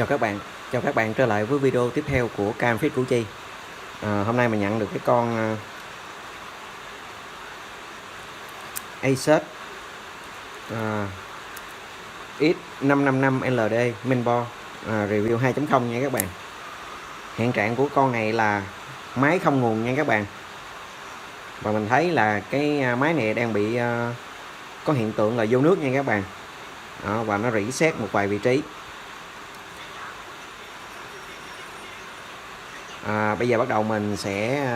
Chào các bạn, trở lại với video tiếp theo của Cam Fit Củ Chi. Hôm nay mình nhận được cái con Asus X555LD Mainboard review 2.0 nha các bạn. Hiện trạng của con này là máy không nguồn nha các bạn. Và mình thấy là cái máy này đang bị có hiện tượng là vô nước nha các bạn. Và nó reset một vài vị trí. Bây giờ bắt đầu mình sẽ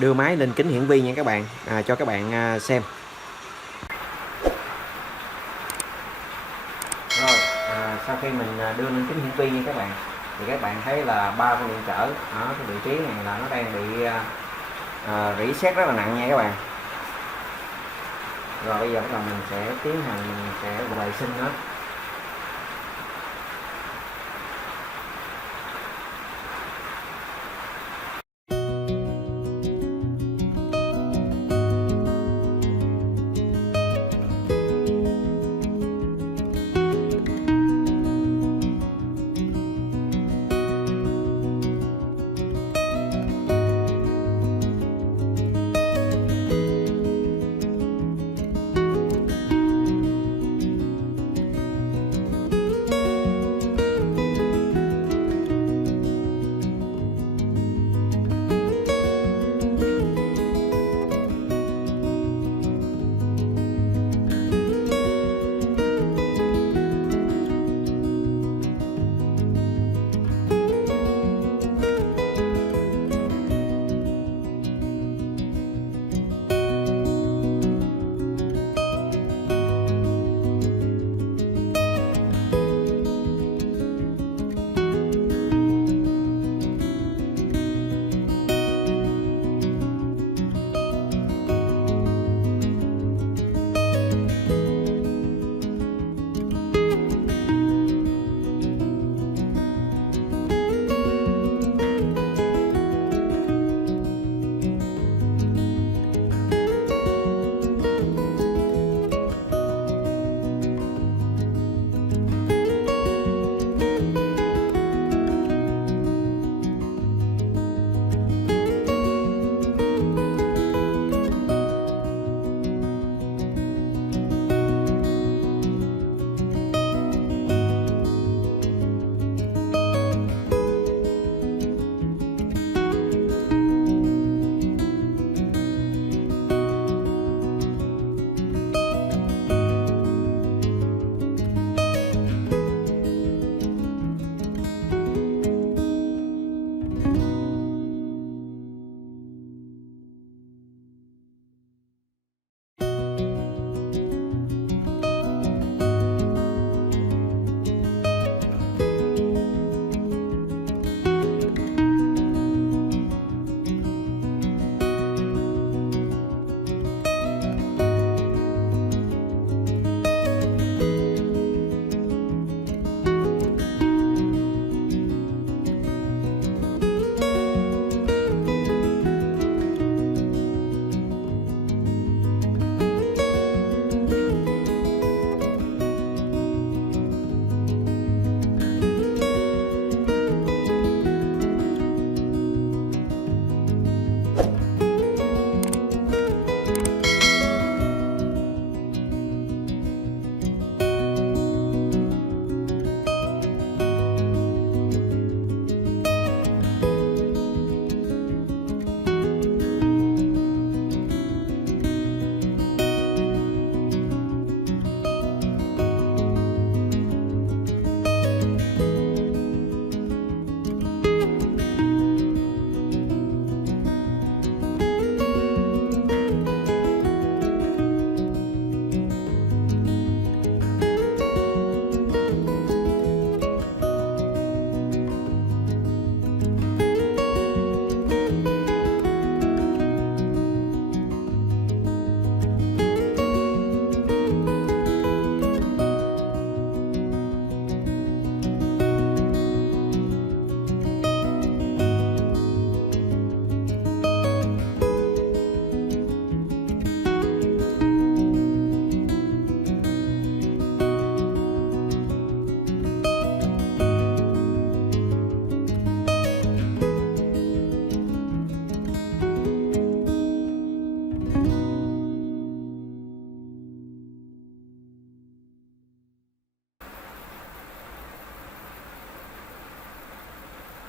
đưa máy lên kính hiển vi nha các bạn, cho các bạn xem. Rồi, sau khi mình đưa lên kính hiển vi nha các bạn, thì các bạn thấy là 3 con điện trở ở cái vị trí này là nó đang bị reset rất là nặng nha các bạn. Rồi bây giờ bắt đầu mình sẽ tiến hành, mình sẽ vệ sinh nó.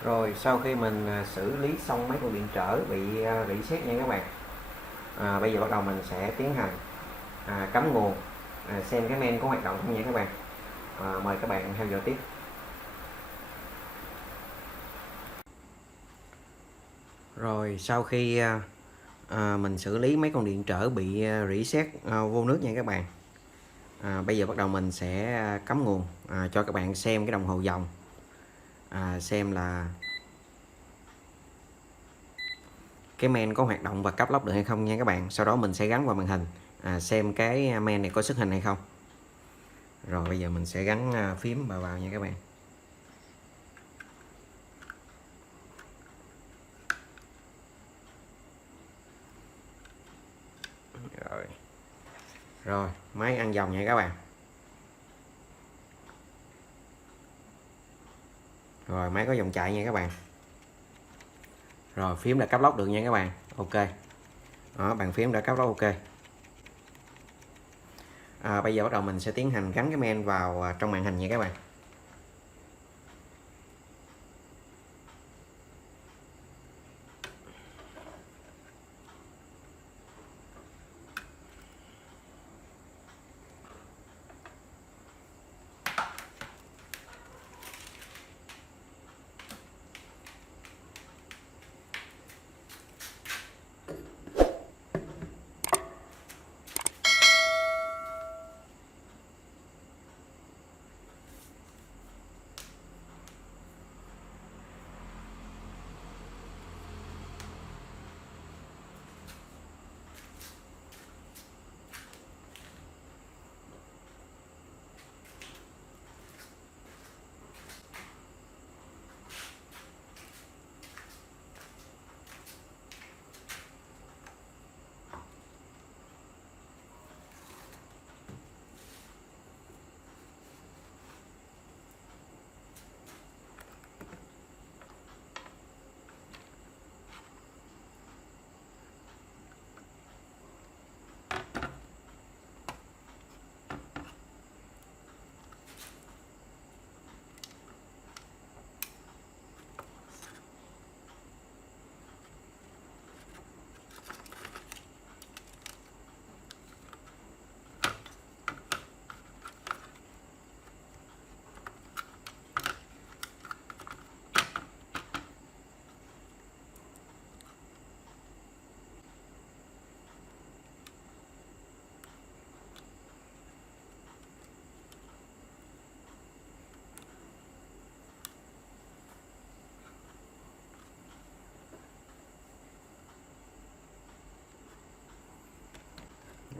Rồi sau khi mình xử lý xong mấy con điện trở bị reset nha các bạn, bây giờ bắt đầu mình sẽ tiến hành cắm nguồn, xem cái main có hoạt động không nha các bạn. Mời các bạn theo dõi tiếp. Rồi sau khi mình xử lý mấy con điện trở bị reset vô nước nha các bạn, bây giờ bắt đầu mình sẽ cắm nguồn cho các bạn xem cái đồng hồ dòng, xem là cái main có hoạt động và cấp lốc được hay không nha các bạn. Sau đó mình sẽ gắn vào màn hình xem cái main này có xuất hình hay không. Rồi bây giờ mình sẽ gắn phím vào nha các bạn. Rồi máy ăn dòng nha các bạn. Rồi máy có dòng chạy nha các bạn. Rồi phím đã cấp lốc được nha các bạn. Ok. Đó, bàn phím đã cấp lốc ok. Bây giờ bắt đầu mình sẽ tiến hành gắn cái main vào trong màn hình nha các bạn.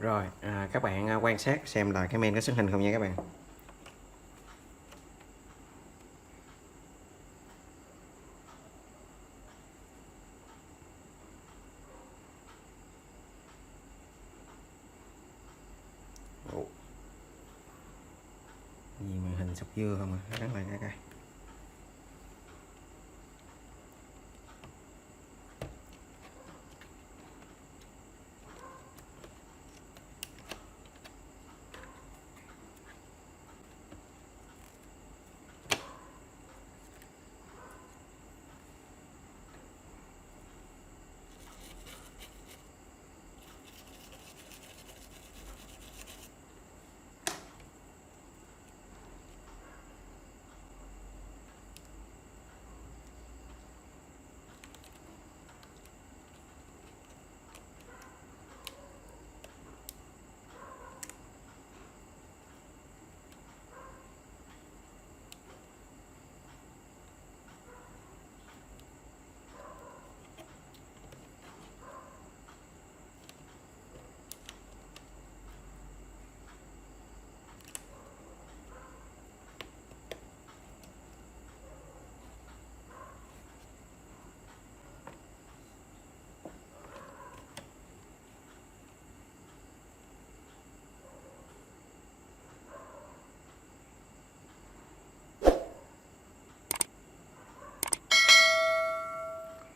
Rồi các bạn quan sát xem là cái main có xuất hình không nha các bạn. Gì màn hình sọc dưa không à, gắn lại cái.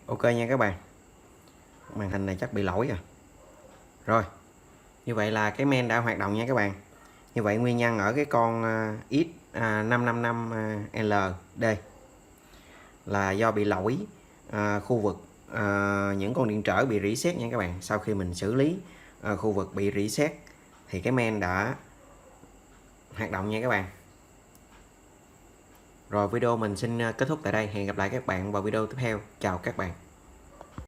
Ok nha các bạn, màn hình này chắc bị lỗi rồi. Rồi như vậy là cái main đã hoạt động nha các bạn. Như vậy nguyên nhân ở cái con X555LD. là do bị lỗi khu vực những con điện trở bị reset nha các bạn. Sau khi mình xử lý khu vực bị reset thì cái main đã hoạt động nha các bạn. Rồi video mình xin kết thúc tại đây. Hẹn gặp lại các bạn vào video tiếp theo. Chào các bạn.